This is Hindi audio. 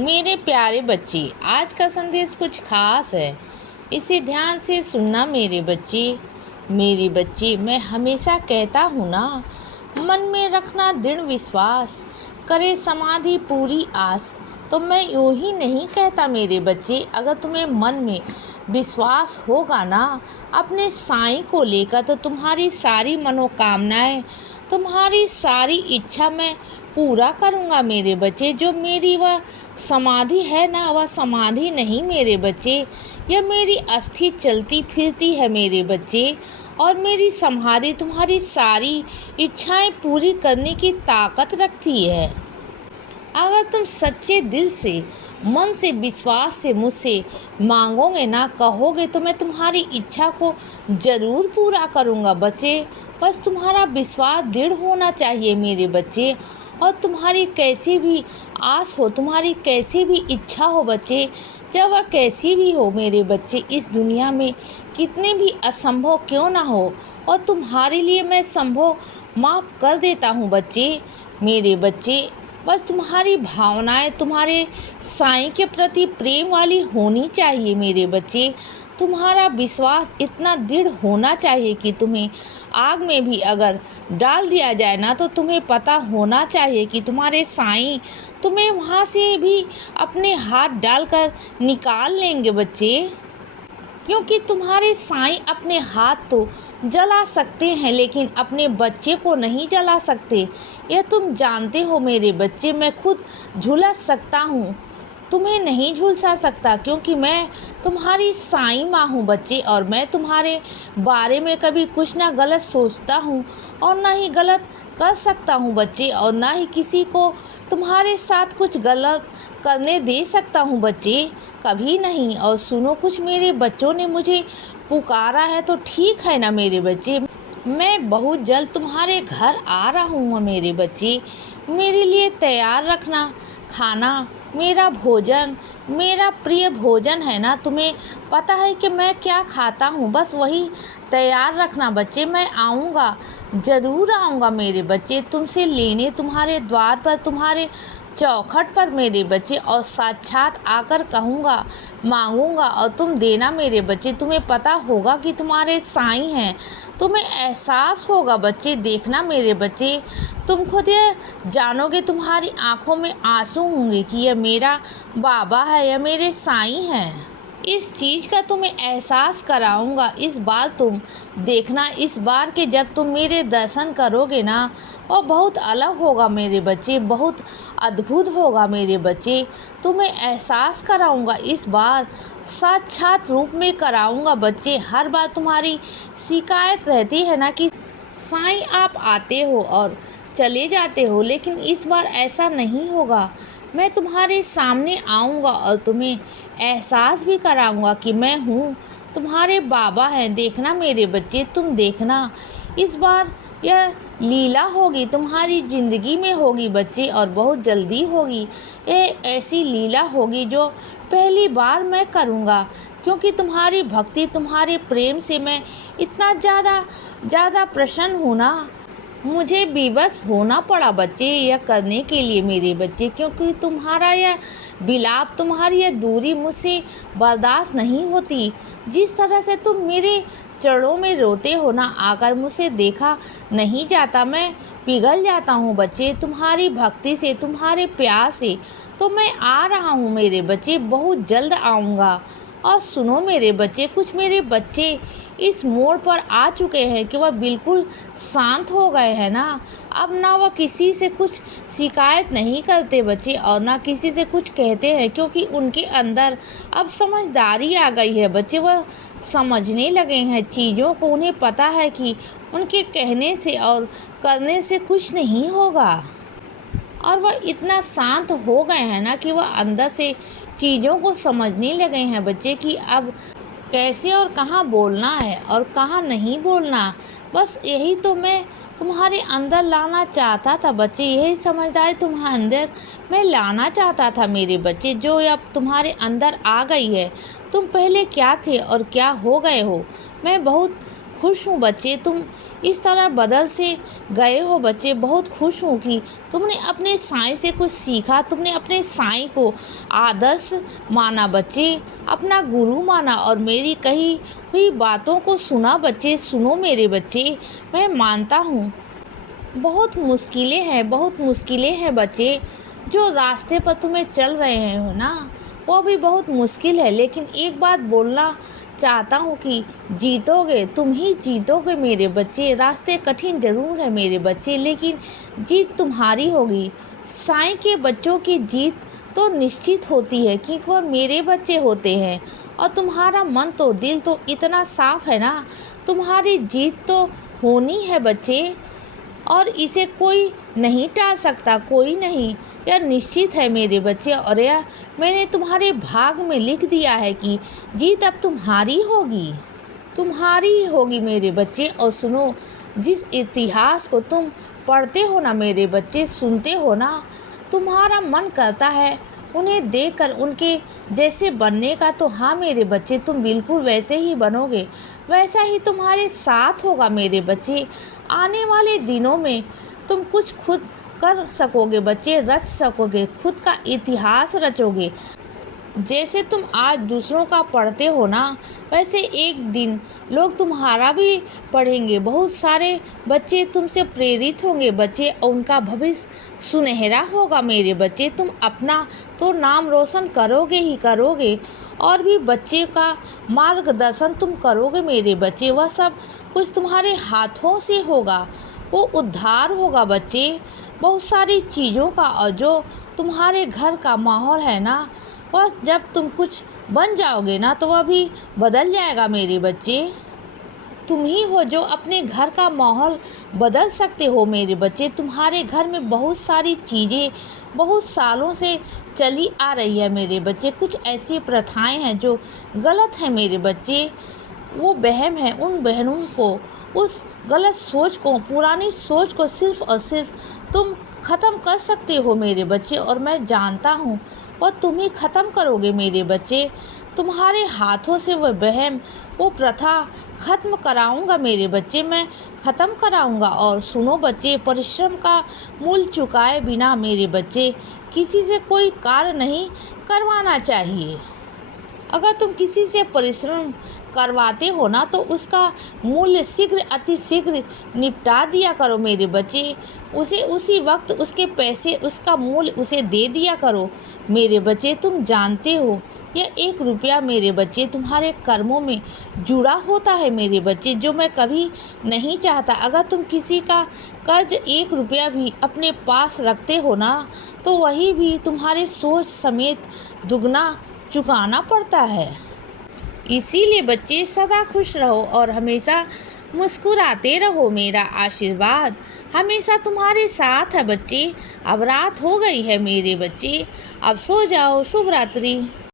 मेरे प्यारे बच्चे, आज का संदेश कुछ खास है। इसे ध्यान से सुनना मेरे बच्चे। मेरे बच्चे, मैं हमेशा कहता हूँ ना, मन में रखना दृढ़ विश्वास, करे समाधि पूरी आस। तो मैं यूँ ही नहीं कहता मेरे बच्चे, अगर तुम्हें मन में विश्वास होगा ना अपने साईं को लेकर, तो तुम्हारी सारी मनोकामनाएं, तुम्हारी सारी इच्छा मैं पूरा करूँगा मेरे बच्चे। जो मेरी वह समाधि है ना, वह समाधि नहीं मेरे बच्चे, यह मेरी अस्थि चलती फिरती है मेरे बच्चे। और मेरी समाधि तुम्हारी सारी इच्छाएं पूरी करने की ताकत रखती है। अगर तुम सच्चे दिल से, मन से, विश्वास से मुझसे मांगोगे ना, कहोगे, तो मैं तुम्हारी इच्छा को ज़रूर पूरा करूँगा बच्चे। बस तुम्हारा विश्वास दृढ़ होना चाहिए मेरे बच्चे। और तुम्हारी कैसी भी आस हो, तुम्हारी कैसी भी इच्छा हो बच्चे, जब वह कैसी भी हो मेरे बच्चे, इस दुनिया में कितने भी असंभव क्यों ना हो, और तुम्हारे लिए मैं संभव माफ़ कर देता हूँ बच्चे। मेरे बच्चे, बस तुम्हारी भावनाएं तुम्हारे साईं के प्रति प्रेम वाली होनी चाहिए मेरे बच्चे। तुम्हारा विश्वास इतना दृढ़ होना चाहिए कि तुम्हें आग में भी अगर डाल दिया जाए ना, तो तुम्हें पता होना चाहिए कि तुम्हारे साईं तुम्हें वहाँ से भी अपने हाथ डालकर निकाल लेंगे बच्चे। क्योंकि तुम्हारे साईं अपने हाथ तो जला सकते हैं, लेकिन अपने बच्चे को नहीं जला सकते। यह तुम जानते हो मेरे बच्चे। मैं खुद झुलस सकता हूँ, तुम्हें नहीं झुलसा सकता, क्योंकि मैं तुम्हारी साईं माँ हूँ बच्चे। और मैं तुम्हारे बारे में कभी कुछ ना गलत सोचता हूँ और ना ही गलत कर सकता हूँ बच्चे, और ना ही किसी को तुम्हारे साथ कुछ गलत करने दे सकता हूँ बच्चे, कभी नहीं। और सुनो, कुछ मेरे बच्चों ने मुझे पुकारा है, तो ठीक है ना मेरे बच्चे, मैं बहुत जल्द तुम्हारे घर आ रहा हूँ मेरे बच्चे। मेरे लिए तैयार रखना खाना, मेरा भोजन, मेरा प्रिय भोजन है ना, तुम्हें पता है कि मैं क्या खाता हूँ, बस वही तैयार रखना बच्चे। मैं आऊँगा, ज़रूर आऊँगा मेरे बच्चे, तुमसे लेने तुम्हारे द्वार पर, तुम्हारे चौखट पर मेरे बच्चे, और साक्षात आकर कहूँगा, मांगूँगा, और तुम देना मेरे बच्चे। तुम्हें पता होगा कि तुम्हारे साईं हैं, तुम्हें एहसास होगा बच्चे। देखना मेरे बच्चे, तुम खुद ये जानोगे, तुम्हारी आंखों में आंसू होंगे कि यह मेरा बाबा है, यह मेरे साईं हैं। इस चीज़ का तुम्हें एहसास कराऊंगा। इस बार तुम देखना, इस बार के जब तुम मेरे दर्शन करोगे ना, वो बहुत अलग होगा मेरे बच्चे, बहुत अद्भुत होगा मेरे बच्चे। तुम्हें एहसास कराऊंगा, इस बार साक्षात रूप में कराऊंगा बच्चे। हर बार तुम्हारी शिकायत रहती है ना कि साईं आप आते हो और चले जाते हो, लेकिन इस बार ऐसा नहीं होगा। मैं तुम्हारे सामने आऊँगा और तुम्हें एहसास भी कराऊँगा कि मैं हूँ, तुम्हारे बाबा हैं। देखना मेरे बच्चे, तुम देखना, इस बार यह लीला होगी, तुम्हारी ज़िंदगी में होगी बच्चे, और बहुत जल्दी होगी। ये ऐसी लीला होगी जो पहली बार मैं करूँगा, क्योंकि तुम्हारी भक्ति, तुम्हारे प्रेम से मैं इतना ज़्यादा प्रसन्न हूँ ना, मुझे विवश होना पड़ा बच्चे यह करने के लिए मेरे बच्चे, क्योंकि तुम्हारा यह विलाप, तुम्हारी यह दूरी मुझसे बर्दाश्त नहीं होती। जिस तरह से तुम मेरे चरणों में रोते हो ना, आकर मुझसे देखा नहीं जाता, मैं पिघल जाता हूँ बच्चे तुम्हारी भक्ति से, तुम्हारे प्यार से। तो मैं आ रहा हूँ मेरे बच्चे, बहुत जल्द आऊँगा। और सुनो मेरे बच्चे, कुछ मेरे बच्चे इस मोड़ पर आ चुके हैं कि वह बिल्कुल शांत हो गए हैं ना। अब ना वह किसी से कुछ शिकायत नहीं करते बच्चे, और ना किसी से कुछ कहते हैं, क्योंकि उनके अंदर अब समझदारी आ गई है बच्चे। वह समझने लगे हैं चीज़ों को, उन्हें पता है कि उनके कहने से और करने से कुछ नहीं होगा। और वह इतना शांत हो गए हैं ना कि वह अंदर से चीज़ों को समझने लगे हैं बच्चे कि अब कैसे और कहाँ बोलना है और कहाँ नहीं बोलना। बस यही तो मैं तुम्हारे अंदर लाना चाहता था बच्चे, यही समझदारी तुम्हारे अंदर मैं लाना चाहता था मेरे बच्चे, जो अब तुम्हारे अंदर आ गई है। तुम पहले क्या थे और क्या हो गए हो, मैं बहुत खुश हूँ बच्चे, तुम इस तरह बदल से गए हो बच्चे। बहुत खुश हूँ कि तुमने अपने साईं से कुछ सीखा, तुमने अपने साईं को आदर्श माना बच्चे, अपना गुरु माना और मेरी कही हुई बातों को सुना बच्चे। सुनो मेरे बच्चे, मैं मानता हूँ बहुत मुश्किलें हैं बच्चे। जो रास्ते पर तुम्हें चल रहे हो ना, वो भी बहुत मुश्किल है, लेकिन एक बात बोलना चाहता हूँ कि जीतोगे, तुम ही जीतोगे मेरे बच्चे। रास्ते कठिन ज़रूर है मेरे बच्चे, लेकिन जीत तुम्हारी होगी। साईं के बच्चों की जीत तो निश्चित होती है, क्योंकि वह मेरे बच्चे होते हैं। और तुम्हारा मन तो, दिल तो इतना साफ है ना, तुम्हारी जीत तो होनी है बच्चे, और इसे कोई नहीं टाल सकता, कोई नहीं। यह निश्चित है मेरे बच्चे, और यह मैंने तुम्हारे भाग में लिख दिया है कि जीत अब तुम्हारी ही होगी मेरे बच्चे। और सुनो, जिस इतिहास को तुम पढ़ते हो ना मेरे बच्चे, सुनते हो ना, तुम्हारा मन करता है उन्हें देखकर उनके जैसे बनने का। तो हाँ मेरे बच्चे, तुम बिल्कुल वैसे ही बनोगे, वैसा ही तुम्हारे साथ होगा मेरे बच्चे। आने वाले दिनों में तुम कुछ खुद कर सकोगे बच्चे, रच सकोगे, खुद का इतिहास रचोगे। जैसे तुम आज दूसरों का पढ़ते हो ना, वैसे एक दिन लोग तुम्हारा भी पढ़ेंगे। बहुत सारे बच्चे तुमसे प्रेरित होंगे बच्चे, और उनका भविष्य सुनहरा होगा मेरे बच्चे। तुम अपना तो नाम रोशन करोगे ही करोगे, और भी बच्चे का मार्गदर्शन तुम करोगे मेरे बच्चे। वह सब कुछ तुम्हारे हाथों से होगा, वो उद्धार होगा बच्चे बहुत सारी चीज़ों का। और जो तुम्हारे घर का माहौल है ना, वह जब तुम कुछ बन जाओगे ना, तो वह भी बदल जाएगा मेरे बच्चे। तुम ही हो जो अपने घर का माहौल बदल सकते हो मेरे बच्चे। तुम्हारे घर में बहुत सारी चीज़ें बहुत सालों से चली आ रही है मेरे बच्चे। कुछ ऐसी प्रथाएं हैं जो गलत हैं मेरे बच्चे, वो वहम है। उन बहनों को, उस गलत सोच को, पुरानी सोच को सिर्फ़ और सिर्फ तुम ख़त्म कर सकते हो मेरे बच्चे, और मैं जानता हूँ वह तुम ही ख़त्म करोगे मेरे बच्चे। तुम्हारे हाथों से वह वहम, वो प्रथा ख़त्म कराऊंगा मेरे बच्चे, मैं ख़त्म कराऊंगा। और सुनो बच्चे, परिश्रम का मूल्य चुकाए बिना मेरे बच्चे किसी से कोई कार्य नहीं करवाना चाहिए। अगर तुम किसी से परिश्रम करवाते हो ना, तो उसका मूल्य शीघ्र अति शीघ्र निपटा दिया करो मेरे बच्चे। उसे उसी वक्त उसके पैसे, उसका मूल्य उसे दे दिया करो मेरे बच्चे। तुम जानते हो यह 1 रुपया मेरे बच्चे तुम्हारे कर्मों में जुड़ा होता है मेरे बच्चे, जो मैं कभी नहीं चाहता। अगर तुम किसी का कर्ज 1 रुपया भी अपने पास रखते हो ना, तो वही भी तुम्हारे सोच समेत दुगना चुकाना पड़ता है। इसीलिए बच्चे सदा खुश रहो और हमेशा मुस्कुराते रहो। मेरा आशीर्वाद हमेशा तुम्हारे साथ है बच्चे। अब रात हो गई है मेरे बच्चे, अब सो जाओ। शुभ रात्रि।